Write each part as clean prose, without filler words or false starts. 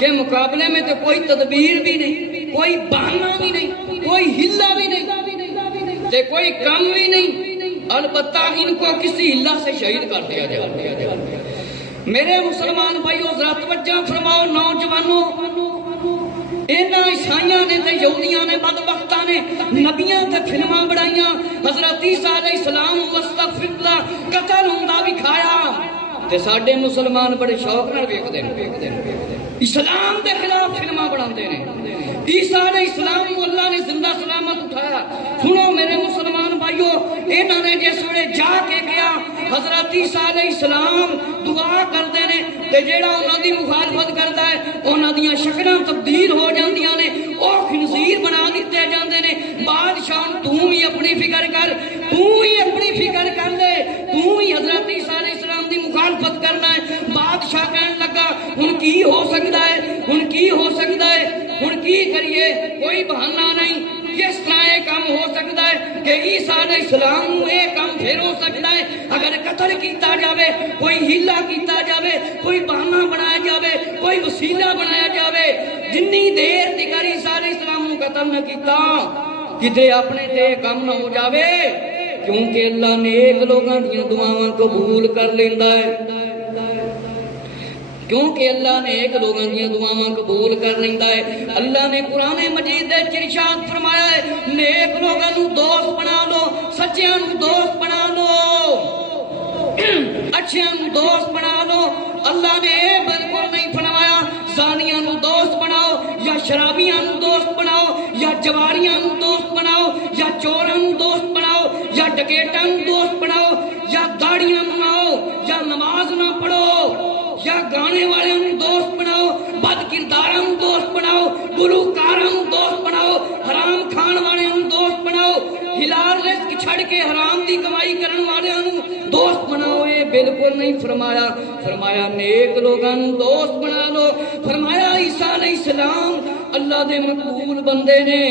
کے مقابلے میں تو کوئی تدبیر بھی نہیں، کوئی بہانہ بھی نہیں، کوئی ہلا بھی نہیں، تے کوئی کم بھی نہیں، البتہ ان کو کسی ہلا سے شہید کر دیا جائے۔ میرے مسلمان بھائیو ذرا توجہ فرماؤ، نوجوانوں، اینا عیسائیاں نے تے یہودیاں نے بدبختاں نے نبیاں تے فلماں بڑھائیاں، حضرت عیسیٰ علیہ السلام استغفر اللہ قتل ہوندا بھی کھایا تے ساڈے مسلمان بڑے شوق نال ویکھدے نے، اسلام دے خلاف فلماں بناندے نے۔ عیسیٰ علیہ السلام کو اللہ نے زندہ سلامت اٹھایا۔ سنو میرے مسلمان بھائیو، انہوں نے جس ویلے جا کے گیا حضرت عیسیٰ علیہ السلام دعا کردے نے تے جیڑا انہاں دی مخالفت کردا ہے انہاں دیاں شکلاں تبدیل ہو جاندیاں نے، او خنزیر بنا دتے جاندے نے۔ بادشاہ تو ہی اپنی فکر کر، تو ہی اپنی فکر کر لے، تو ہی حضرت عیسیٰ علیہ السلام دی مخالفت کرنا ہے۔ بادشاہ کہنے لگا ہن کی ہو سکدا ہے، ہن کی ہو سکدا ہے، ہن کی کریے، کوئی بہانہ نہیں۔ کس طرح یہ کام ہو سکتا ہے کہ عیسیٰ علیہ السلام یہ کام پھر ہو سکتا ہے اگر قتل کیتا جاوے، کوئی ہیلا کیتا جاوے، کوئی بہانہ بنایا جاوے، کوئی وسیلہ بنایا جاوے۔ جنی دیر تک عیسیٰ علیہ السلام کو قتل نہ کیتا کدے اپنے تے کام نہ ہو جاوے، کیونکہ اللہ نیک لوگاں دیاں دعاواں قبول کر لیندا ہے، کیونکہ اللہ نے ایک لوگوں کی دعاواں قبول کر لیندا ہے۔ اللہ نے قرآن مجید دے ارشاد فرمایا ہے نیک لوگوں کو دوست بنا لو، سچیاں کو دوست بنا لو، اچھیاں کو دوست بنا لو۔ اللہ نے بالکل نہیں فرمایا زانیاں کو دوست بناؤ یا شرابیاں کو دوست بناؤ یا جواریاں کو دوست بناؤ یا چوراں کو دوست بناؤ یا ڈکیٹاں کو دوست بناؤ یا داڑیاں بناؤ یا نماز نہ پڑھو یا گانے والے دوست بناؤ، بد کرداراں دوست بناؤ، گلوکاراں دوست بناؤ، حرام کھان والے دوست بناؤ، حلال رزق چھڑ کے حرام دی کمائی کرن والے دوست بناؤ۔ یہ بالکل نہیں فرمایا، فرمایا نیک لوگاں دوست بنا لو۔ فرمایا عیسیٰ علیہ السلام اللہ دے مقبول بندے نے،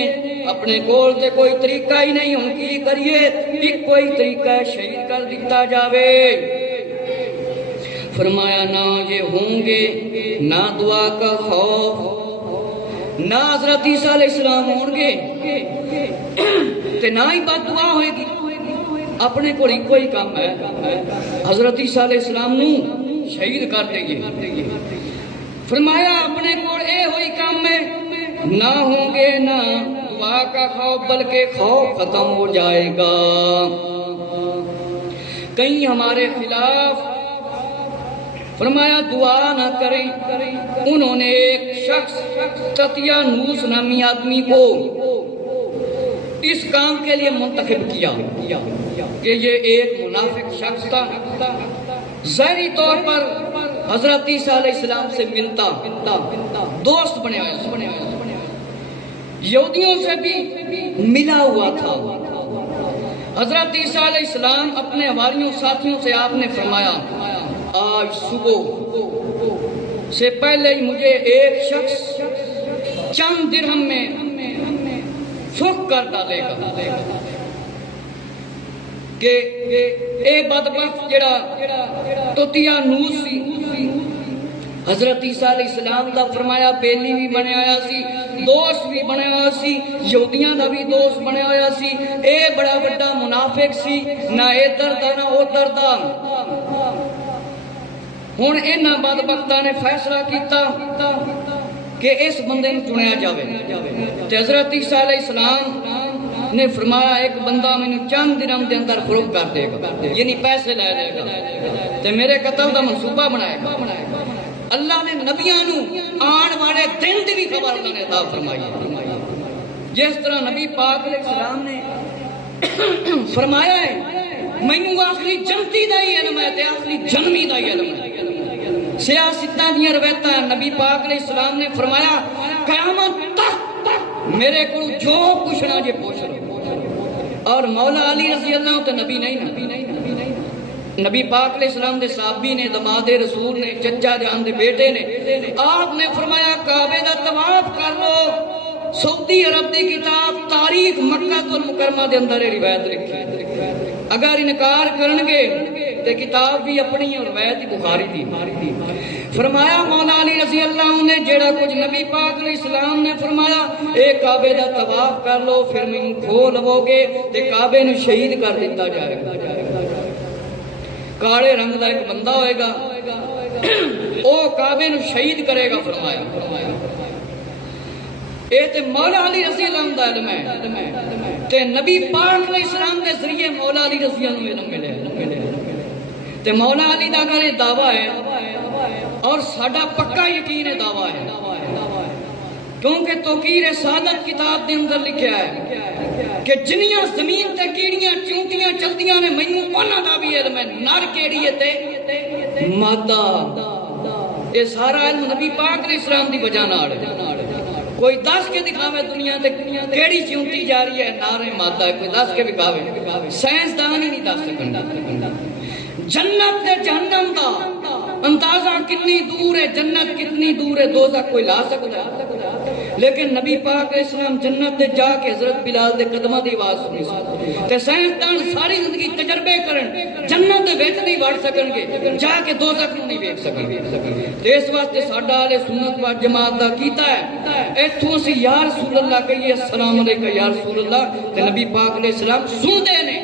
اپنے کول تے کوئی طریقہ ہی نہیں، ہن کی کریے، ایک کوئی طریقہ شہید کر دیتا جاوے۔ فرمایا نہ یہ ہوں گے نہ دعا کا خوف، نہ حضرت عیسیٰ علیہ السلام ہوں گے تے نہ ہی بد دعا ہوئے گی۔ اپنے کو ہی کوئی کام ہے، حضرت عیسیٰ علیہ السلام نو شہید کر دیں گے۔ فرمایا اپنے کو اے ہوئی کام ہے، نہ ہوں گے نہ دعا کا خوف، بلکہ خوف ختم ہو جائے گا۔ کہیں ہمارے خلاف فرمایا دعا نہ کریں۔ انہوں نے ایک شخص تطیانوس نامی آدمی کو اس کام کے لیے منتخب کیا کہ یہ ایک منافق شخص تھا، ظاہری طور پر حضرت عیسیٰ علیہ السلام سے ملتا، دوست بنے ہوئے، یہودیوں سے بھی ملا ہوا تھا۔ حضرت عیسیٰ علیہ السلام اپنے ہماریوں ساتھیوں سے آپ نے فرمایا آج صبح سے پہلے ہی مجھے ایک شخص چند درہم میں فک کر ڈالے گا کہ اے بدبخت جڑا ططیانوس سی، حضرت عیسیٰ علیہ السلام دا فرمایا بیلی بھی بنے آیا سی، دوست بھی بنے آیا سی، یہودیاں دا بھی دوست بنے آیا سی، اے بڑا بڑا منافق سی، نہ ادھر دا نہ ادھر دا۔ ہن انہاں بدبختاں نے فیصلہ کیتا کہ اس بندے نوں چنیا جاوے تے حضرت عیسیٰ علیہ السلام نے فرمایا ایک بندہ مینوں چند درہم دے اندر فروخت کر دے گا، یعنی پیسے لے لے گا تے میرے قتل دا منصوبہ بنائے گا۔ اللہ نے نبیاں نوں آن والے دن دی بھی خبر اللہ نے عطا فرمائی ہے، جس طرح نبی پاک علیہ السلام نے فرمایا ہے مینوں آخری جنتی دا ہی علم ہے تے آخری جنمی دا ہی علم ہے۔ سیاستاں دیاں روایتاں نبی پاک علیہ السلام نے فرمایا قیامت تک میرے کو جو پوچھنا جے پوچھ لو۔ اور مولا علی رضی اللہ عنہ نبی نہیں، نبی پاک علیہ السلام دے صحابی نے، دماد رسول نے، چچا جان دے بیٹے نے، آپ نے فرمایا کعبے دا طواف کر لو۔ سعودی عرب دی کتاب تاریخ مکہ المکرمہ دے اندر روایت لکھی، اگر انکار کرنگے تے کتاب بھی اپنی اور روایت بخاری دی۔ فرمایا مولا علی رضی اللہ عنہ نے جیڑا کچھ نبی پاک علیہ السلام نے فرمایا اے کعبے دا طواف کر لو پھر مینوں کھو لو گے تے کعبے نو شہید کر دیتا جائے گا۔ کالے رنگ دا ایک بندہ ہوئے گا او کعبے نو شہید کرے گا فرمایا۔ اے تے مولا علی رضی اللہ عنہ دا علم ہے تے نبی پاک علیہ السلام دے ذریعے مولا علی رضی اللہ عنہ علم ملے تے مولا علی دا اگر یہ دعویٰ ہے اور ساڈا پکا یقین دعویٰ ہے کیونکہ توقیر سعادت کتاب دے اندر لکھیا ہے کہ جنیاں زمین تے کیڑیاں چونٹیاں چلدیاں نے مینوں انہاں دا بھی علم ہے، نر کیڑی ہے تے مادہ، یہ سارا علم نبی پاک علیہ السلام دی وجہ نال ہے۔ کوئی دس کے دکھاوے دنیا تے کیڑی چونٹی جا رہی ہے، نار مادہ ہے، کوئی دس کے دکھاوے، سائنسدان ہی نہیں دس سکتا۔ جنت تے جہنم دا اندازہ کتنی دور ہے، جنت کتنی دور ہے، دوزخ کوئی لا سکتا ہے، لیکن نبی پاک علیہ السلام جنت تے جا کے حضرت بلال دے قدماں دی آواز سنی تے سائنسدان ساری زندگی تجربے کرن جنت دے وچ نہیں وڑ سکن گے، جا کے دوزخ نوں نہیں ویکھ سکن گے۔ تے اس واسطے ساڈا اہل سنت و جماعت دا کیتا ہے ایتھوں اسی یا رسول اللہ کہیے السلام علیکم یا رسول اللہ تے نبی پاک علیہ السلام سنتے نے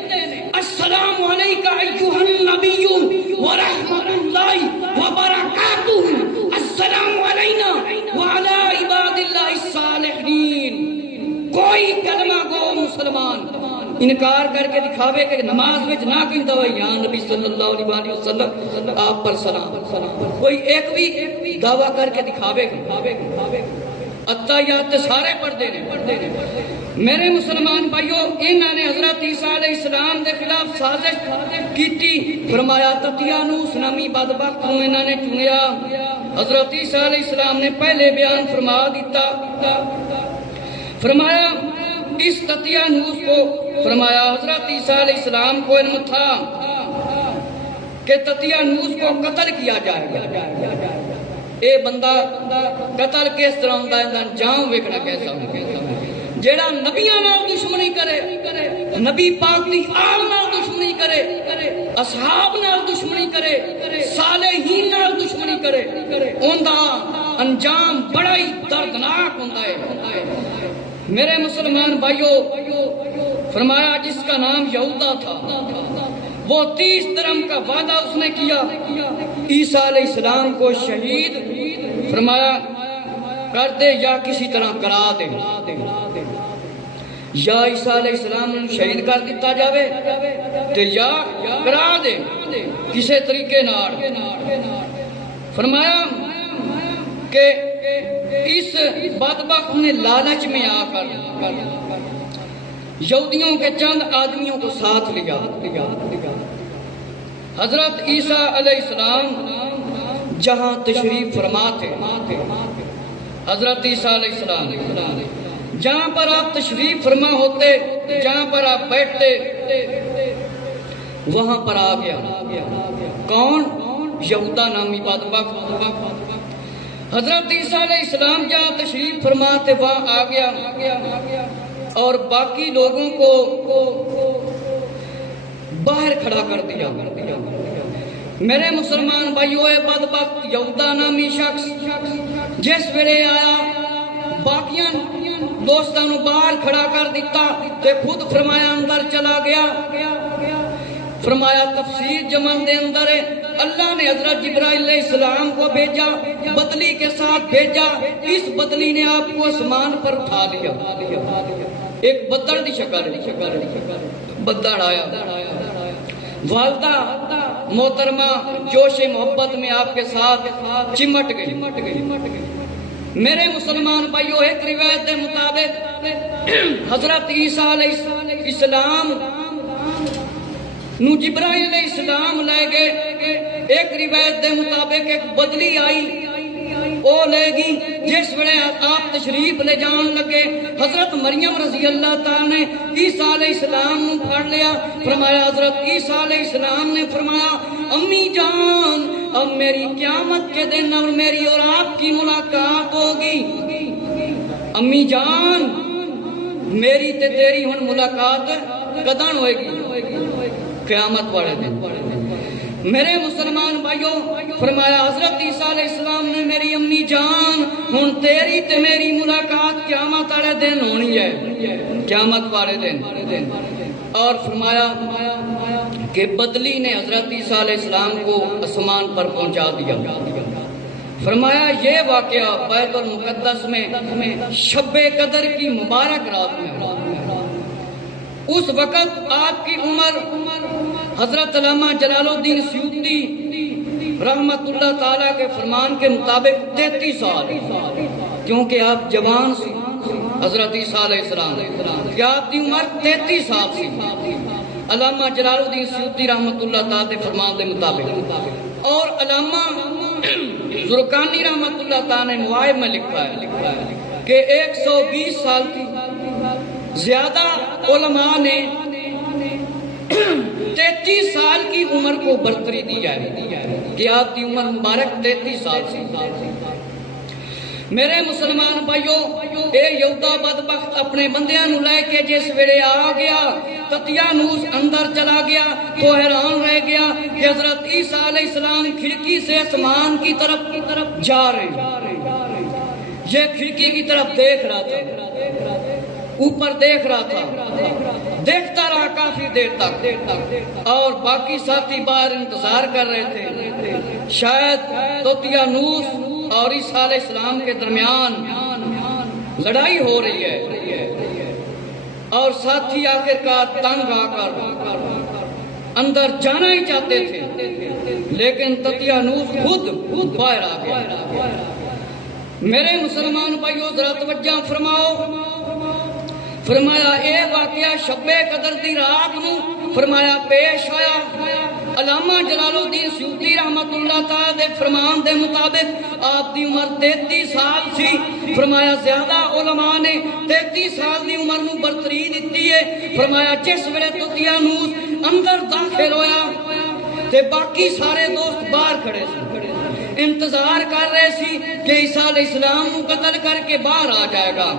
السلام علیکہ ایھا النبی ورحمۃ اللہ وبرکاتہ، السلام علینا وعلی عباد اللہ الصالحین۔ کوئی کلمہ گو مسلمان انکار کر کے دکھاوے کہ نماز وچ نہ کہندا ہوئے یا نبی صلی اللہ علیہ وسلم آپ پر سلام، کوئی ایک بھی دعویٰ کر کے دکھاوے اتحیات سارے پڑھتے ہیں۔ میرے مسلمان بھائیو، انہوں نے حضرت عیسیٰ علیہ السلام دے خلاف سازش کیتی، فرمایا تطیانوس نامی بدبخت کو انہوں نے چنیا۔ حضرت عیسیٰ علیہ السلام نے پہلے بیان فرما دیتا، فرمایا اس تطیانوس کو، فرمایا حضرت عیسیٰ علیہ السلام کو علم تھا کہ تطیانوس کو قتل کیا جائے گا۔ اے بندہ قتل کس طرح ہوندا ہے، انجام ویکھنا کیسا ہوندا، جیڑا نبیاں نال دشمنی کرے، نبی پاک دی آل نال دشمنی کرے، اصحاب نال دشمنی کرے، صالحین نال دشمنی کرے، اوندا انجام بڑا ہی دردناک ہوندا ہے۔ میرے مسلمان بھائیو، فرمایا جس کا نام یہودا تھا وہ 30 درہم کا وعدہ اس نے کیا عیسیٰ علیہ السلام کو شہید، فرمایا کر دے یا کسی طرح کرا دے، یا عیسیٰ علیہ السلام نے شہید کر دیتا جاوے تے یا کرا دے کسی طریقے نال۔ فرمایا کہ اس بدبخت نے لالچ میں آ کر یہودیوں کے چند آدمیوں کو ساتھ لیا۔ حضرت عیسیٰ علیہ السلام جہاں تشریف فرما تھے، حضرت عیسیٰ علیہ السلام جہاں پر آپ تشریف فرما ہوتے، جہاں پر آپ بیٹھتے، وہاں پر آ گیا کون؟ یہودا نامی بدبخت۔ حضرت عیسیٰ علیہ السلام جہاں تشریف فرما تھے وہاں آ گیا اور باقی لوگوں کو باہر کھڑا کر دیا۔ میرے مسلمان بھائیو، اے بدبخت یہودا نامی شخص جس ویلے آیا باقیاں دوستاں نو باہر کھڑا کر دیتا تے خود فرمایا اندر چلا گیا۔ فرمایا تفسیر جمل دے اندر ہے اللہ نے حضرت جبرائیل علیہ السلام کو بھیجا، بدلی کے ساتھ بھیجا، اس بدلی نے آپ کو آسمان پر اٹھا لیا۔ ایک بدڑ دی شکل، بدڑ آیا، والدہ محترمہ جوش محبت میں آپ کے ساتھ چمٹ گئی۔ میرے مسلمان بھائیو، ایک روایت کے مطابق حضرت عیسیٰ علیہ السلام نو جبرائیل علیہ السلام لے گئے۔ ایک روایت کے مطابق ایک بدلی آئی، وہ لے گی۔ جس ویلے آپ تشریف لے جان لگے، حضرت مریم رضی اللہ تعالی نے عیسیٰ علیہ السلام نو پھڑ لیا۔ فرمایا حضرت عیسیٰ علیہ السلام نے فرمایا امی جان، اب میری قیامت کے دن اور میری اور آپ کی ملاقات ہوگی۔ امی جان، میری تے تیری ہن ملاقات کداں ہوئے گی؟ قیامت والے دن۔ میرے مسلمان بھائیوں، فرمایا حضرت عیسیٰ علیہ السلام جانی جان ہن تیری تے میری ملاقات قیامت والے دن ہونی ہے، قیامت والے دن۔ اور فرمایا کہ بدلی نے حضرت عیسیٰ علیہ السلام کو آسمان پر پہنچا دیا۔ فرمایا یہ واقعہ بیت المقدس میں شب قدر کی مبارک رات میں ہوا۔ اس وقت آپ کی عمر حضرت علامہ جلال الدین سیوطی رحمت اللہ تعالیٰ کے فرمان کے مطابق 33 سال، کیونکہ آپ جوان سے حضرت عیسیٰ علیہ السلام کہ آپ کی عمر 33 سال سی۔ علامہ جلال الدین سیوطی رحمت اللہ تعالیٰ کے فرمان کے مطابق، اور علامہ زرقانی رحمت اللہ تعالیٰ نے مواہب میں لکھا ہے کہ 120 سال کی زیادہ علماء نے 33 سال کی عمر کو برتری دی ہے کہ آپ کی عمر مبارک 33 سال سی۔ میرے مسلمان بھائیو، اے یہودا بدبخت اپنے بندیاں نو لے کے جس ویلے آ گیا، تطیانوس اندر چلا گیا تو حیران رہ گیا کہ حضرت عیسیٰ علیہ السلام کھڑکی سے آسمان کی طرف جا رہے ہیں۔ یہ کھڑکی کی طرف دیکھ رہا تھا، اوپر دیکھ رہا تھا، دیکھتا رہا کافی دیر تک، اور باقی ساتھی باہر انتظار کر رہے تھے شاید تطیانوس اور عیسیٰ علیہ السلام کے درمیان لڑائی ہو رہی ہے، اور ساتھی آخرکار تنگ آ کر اندر جانا ہی چاہتے تھے، لیکن تطیانوس خود باہر آ گیا۔ میرے مسلمان بھائیو ذرا توجہ فرماؤ، فرمایا اے واقعہ شب قدر دی رات نو فرمایا پیش آیا۔ علامہ جلال الدین سیوطی رحمت اللہ تعالی دے فرمان دے مطابق آپ دی عمر 33 سال سی۔ فرمایا زیادہ علماء نے 33 سال دی عمر نو برتری دیتی ہے۔ فرمایا جس ویلے تطیانوس اندر داخل ہویا تے باقی سارے دوست باہر کھڑے سی، انتظار کر رہے سی کہ عیسیٰ علیہ السلام کو قتل کر کے باہر آ جائے گا۔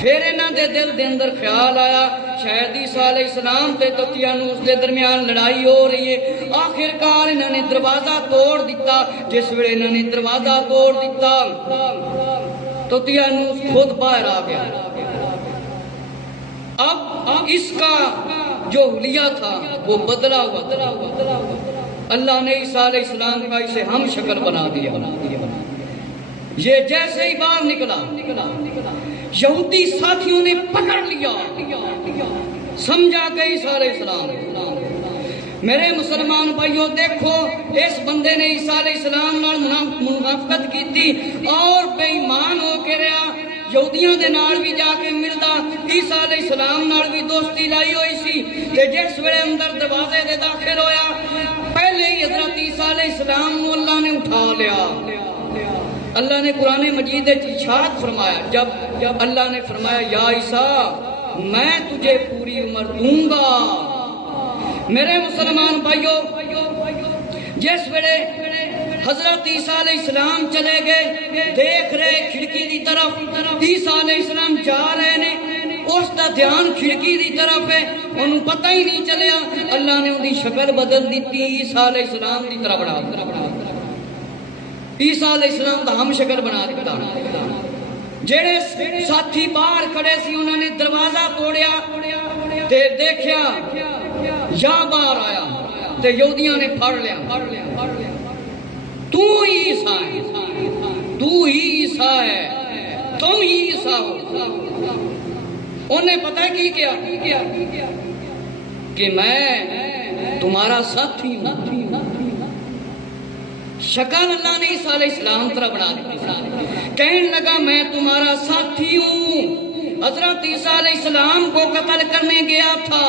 پھر انہاں دے دل دے اندر خیال آیا شاید عیسیٰ علیہ السلام تے تطیانوس دے درمیان لڑائی ہو رہی ہے۔ آخرکار انہاں نے دروازہ توڑ دیتا۔ جس ویلے انہاں نے دروازہ توڑ دیتا تطیانوس خود باہر آ گیا۔ اب اس کا جو حلیہ تھا وہ بدلا ہوا۔ اللہ نے عیسیٰ علیہ السلام کا اسے ہم شکل بنا دیا۔ یہ جیسے ہی باہر نکلا یہودی ساتھیوں نے پکڑ لیا، سمجھا کہ عیسیٰ علیہ السلام۔ میرے مسلمان بھائیوں دیکھو، اس بندے نے عیسیٰ علیہ السلام نال منافقت کی تھی اور بے ایمان ہو کے رہا، یہودیاں دے نال بھی جا کے ملدا، عیسیٰ علیہ السلام نال بھی دوستی لائی ہوئی سی۔ تے جس ویلے اندر دروازے دے داخل ہویا پہلے ہی حضرت عیسیٰ علیہ السلام کو اللہ نے اٹھا لیا۔ اللہ نے قرآن مجید ارشاد فرمایا، جب اللہ نے فرمایا یا عیسیٰ میں تجھے پوری عمر دوں گا۔ میرے مسلمان بھائیوں، جس ویلے حضرت عیسیٰ علیہ السلام چلے گئے، دیکھ رہے کھڑکی دی طرف عیسیٰ علیہ السلام جا رہے نے، اس دا دھیان کھڑکی دی طرف ہے، انہوں پتہ ہی نہیں چلیا۔ اللہ نے ان دی شکل بدل دیتی، عیسیٰ علیہ السلام دی طرف بڑھا عیسیٰ علیہ السلام دا ہم شکل بنا دیتا۔ جڑے ساتھی باہر کھڑے سی انہوں نے دروازہ توڑیا تے دیکھیا یا باہر آیا تے یہودیاں نے پھڑ لیا، تو ہی عیسیٰ ہے، تو ہی عیسیٰ ہے، تم ہی عیسیٰ ہو۔ انہیں پتہ کی کیا کہ میں تمہارا ساتھی ہوں۔ شکل اللہ نے عیسیٰ علیہ السلام طرح بنا دی، کہنے لگا میں تمہارا ساتھی ہوں، حضرت عیسیٰ علیہ السلام کو قتل کرنے گیا تھا،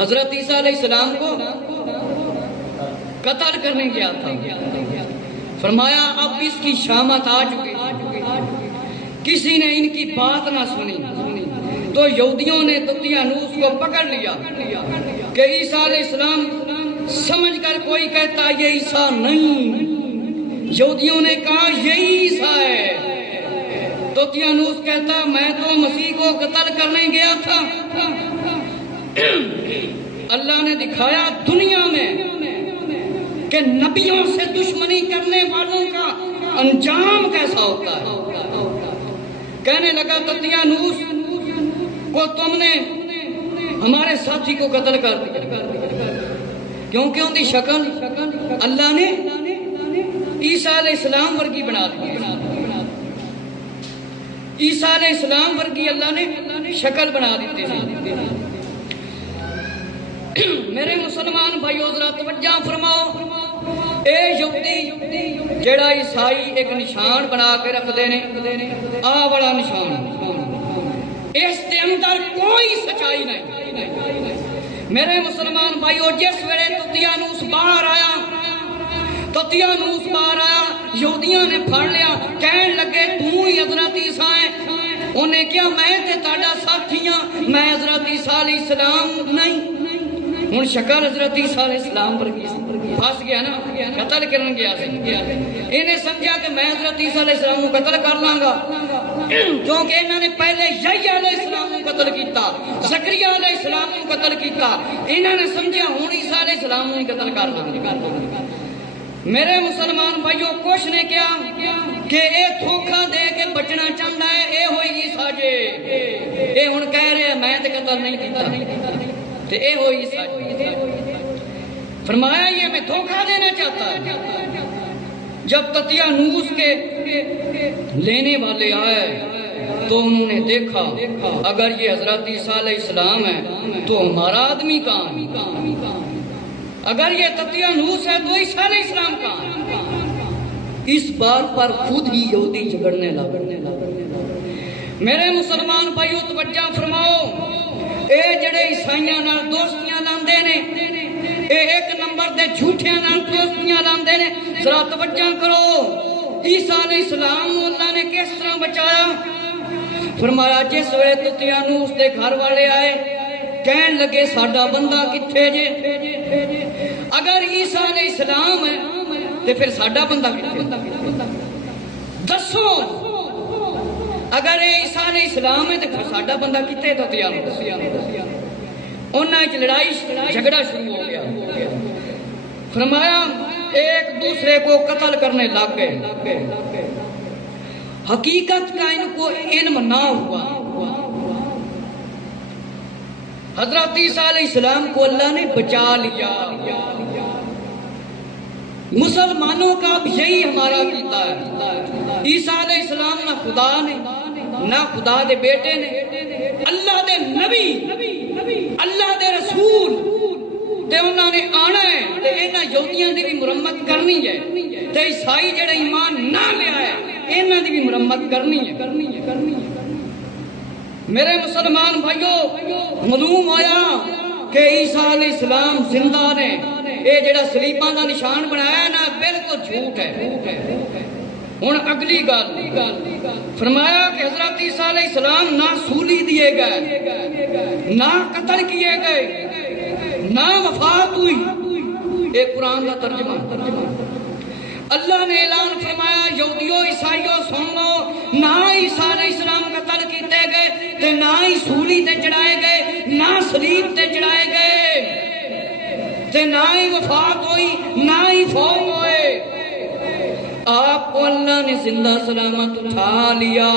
حضرت عیسیٰ علیہ السلام کو قتل کرنے گیا تھا۔ فرمایا اب اس کی شامت آ چکی، کسی نے ان کی بات نہ سنی تو یہودیوں نے تطیانوس کو پکڑ لیا کہ عیسیٰ علیہ السلام سمجھ کر کوئی کہتا یہ عیسیٰ نہیں، یہودیوں نے کہا یہی عیسیٰ ہے، تطیانوس کہتا میں تو مسیح کو قتل کرنے گیا تھا۔ اللہ نے دکھایا دنیا میں کہ نبیوں سے دشمنی کرنے والوں کا انجام کیسا ہوتا ہے۔ کہنے لگا دقیانوس کو تم نے ہمارے ساتھی کو قتل کر دیا کیونکہ ان کی شکل اللہ نے عیسیٰ علیہ السلام ورگی بنا دی۔ عیسیٰ علیہ السلام ورگی اللہ نے شکل بنا دی تھی۔ میرے مسلمان بھائیو ذرا توجہ فرماؤ، اے یہودی جڑا عیسائی ایک نشان بنا کے رکھ دینے، آ بڑا نشان، اس کے اندر کوئی سچائی نہیں۔ میرے مسلمان بھائیو جس ویلے دقیانوس باہر آیا، یہودیاں نے پھڑ لیا، کہن لگے تو ہی حضرت عیسیٰ ہے۔ انہیں کیا میں تے تاڑا ساتھی ہاں، میں حضرت عیسیٰ علیہ السلام نہیں۔ ہن شکل حضرت عیسیٰ علیہ السلام پر کی پھنس گیا نا، قتل کرن گیا سی۔ انہیں سمجھا کہ میں حضرت عیسیٰ علیہ السلام کو قتل کر لاں گا، کیونکہ انہوں نے پہلے یحییٰ علیہ السلام کو قتل کیتا، زکریا علیہ السلام کو قتل کیتا، انہوں نے سمجھا ہن عیسیٰ علیہ السلام کو قتل کر لاں گا۔ میرے مسلمان بھائیو کچھ نے کیا کہ اے دھوکا دے کے بچنا چاہتا ہے، اے ہوئی عیسیٰ جے، اے ہن کہہ رہے ہیں میں تے قتل نہیں کیتا، تے اے ہوئی عیسیٰ جے۔ فرمایا یہ میں دھوکا دینا چاہتا ہے۔ جب دقیانوس کے لینے والے آئے تو انہوں نے دیکھا اگر یہ حضرت عیسیٰ علیہ السلام ہے تو ہمارا آدمی کہاں ہے، اگر یہ دقیانوس ہے تو عیسیٰ علیہ السلام کہاں ہے۔ اس بات پر خود ہی یہودی جھگڑنے لگے۔ میرے مسلمان بھائیو توجہ فرماؤ، اے جڑے عیسائیاں نال دوستیاں لاندے نے، اے ایک نمبر دے جھوٹیاں نال دوستیاں لاندے نے۔ ذرا توجہ کرو، عیسیٰ علیہ السلام اللہ نے کس طرح بچایا؟ فرمایا جس وقت دقیانوس دے گھر والے آئے کہن لگے ساڈا بندہ کتھے جے، اگر عیسیٰ علیہ السلام ہے تو پھر ساڈا بندہ کتھے؟ دسو، اگر عیسیٰ علیہ السلام ہے تو پھر ساڈا بندہ کتھے؟ تو انہاں وچ لڑائی جھگڑا شروع ہو گیا۔ فرمایا ایک دوسرے کو قتل کرنے لگ گئے۔ حقیقت کا ان کو علم نہ ہوا۔ حضرت عیسیٰ علیہ السلام کو اللہ نے بچا لیا۔ مسلمانوں کا بھی یہی ہمارا کیتا ہے۔ عیسیٰ علیہ السلام نہ خدا نے، نہ خدا دے بیٹے نے، اللہ دے نبی، اللہ دے رسول تے انہوں نے آنا ہے تے انہاں یہودیاں دی بھی مرمت کرنی ہے، تے عیسائی جڑے ایمان نہ لے آئے انہاں دی بھی مرمت کرنی ہے۔ میرے مسلمان بھائیو معلوم ہویا کہ عیسیٰ علیہ السلام زندہ نے، یہ جڑا صلیباں دا نشان بنایا نا بالکل جھوٹ ہے۔ ہن اگلی گل فرمایا کہ حضرت عیسیٰ علیہ السلام نہ سولی دیے گئے، نہ قتل کیے گئے، نہ وفات ہوئی۔ یہ قرآن کا ترجمہ۔ اللہ نے اعلان فرمایا یہودیو عیسائیو سن لو، نہ عیسیٰ علیہ السلام قتل کیتے گئے تے نہ ہی سولی تے چڑھائے گئے، نہ صلیب تے چڑھائے گئے تے نہ ہی وفات ہوئی، نہ ہی فوت ہوئے۔ آپ کو اللہ نے زندہ سلامت اٹھا لیا۔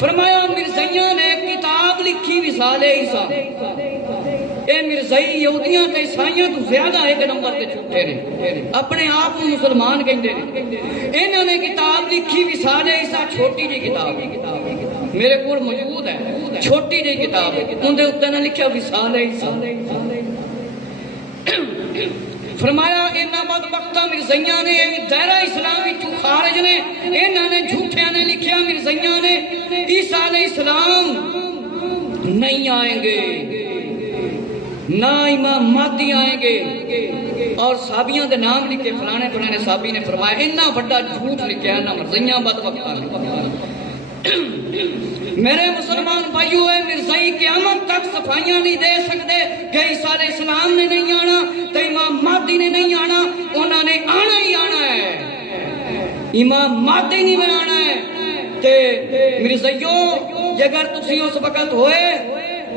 فرمایا مرزائیاں نے ایک کتاب لکھی وصال عیسیٰ۔ اے مرزائی یہودیاں تے عیسائیاں تو زیادہ ایک نمبر تے چھوٹے نے، اپنے آپ کو مسلمان کہندے نے۔ انہوں نے کتاب لکھی وصال عیسیٰ، چھوٹی جی کتاب میرے کو موجود ہے، چھوٹی جی کتاب، اندے اتنے نے لکھا وصال عیسیٰ۔ فرمایا انہاں بدبختاں مرزائیاں نے دائرہ اسلامی تو خارج نے، انہاں نے جھوٹیاں نے لکھیا مرزائیاں نے عیسیٰ علیہ السلام نہیں آئیں گے، نہ امام مہدی آئیں گے، اور صحابیاں دے نام لکھے فلانے فلانے صحابی نے فرمایا۔ اتنا بڑا جھوٹ لکھیا ہے نا مرزائیاں بدبختاں نے۔ میرے مسلمان بھائیو، اے مرزائی قیامت تک صفائیاں نہیں دے سکتے کہ عیسیٰ علیہ السلام نے نہیں آنا تو امام مہدی نے نہیں آنا، انہوں نے آنا ہی آنا ہے، امام مہدی نہیں بنانا ہے۔ تے مرزائیو اگر تسی اس وقت ہوئے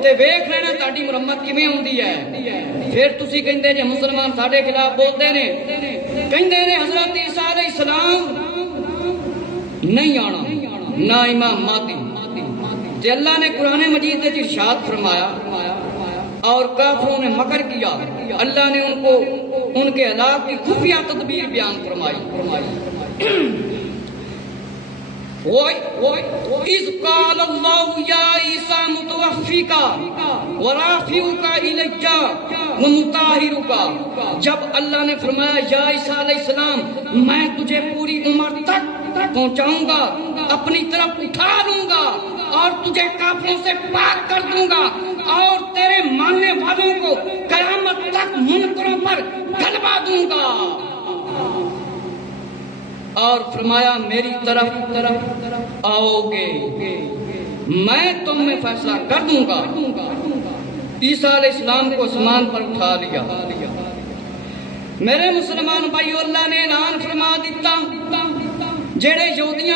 تے ویکھ لینا تہاڈی مرمت کیویں ہوندی ہے۔ پھر تسی کہندے جے مسلمان ساڈے خلاف بولدے نے، کہندے نے حضرت عیسیٰ علیہ السلام نہیں آنا، نہ امام مہدی۔ تے اللہ نے قرآن مجید وچ ارشاد فرمایا اور کافروں نے مکر کیا، اللہ نے ان کے ہلاک کی خفیہ تدبیر بیان فرمائی۔ اِذْ قَالَ اللَّهُ يَا عِيسَىٰ مُتَوَفِّيكَ وَرَافِعُكَ إِلَيَّ وَمُطَهِّرُكَ، جب اللہ نے فرمایا یا عیسیٰ علیہ السلام میں تجھے پوری عمر تک پہنچاؤں گا، اپنی طرف اٹھا لوں گا اور تجھے کافروں سے پاک کر دوں گا اور تیرے ماننے والوں کو قیامت تک منکروں پر غلبہ دوں گا، اور فرمایا میری طرف آؤ گے میں تم میں فیصلہ کر دوں گا۔ عیسیٰ علیہ السلام کو آسمان پر اٹھا لیا۔ میرے مسلمان بھائیو، اللہ نے اعلان فرما دیتا جڑے یہودیاں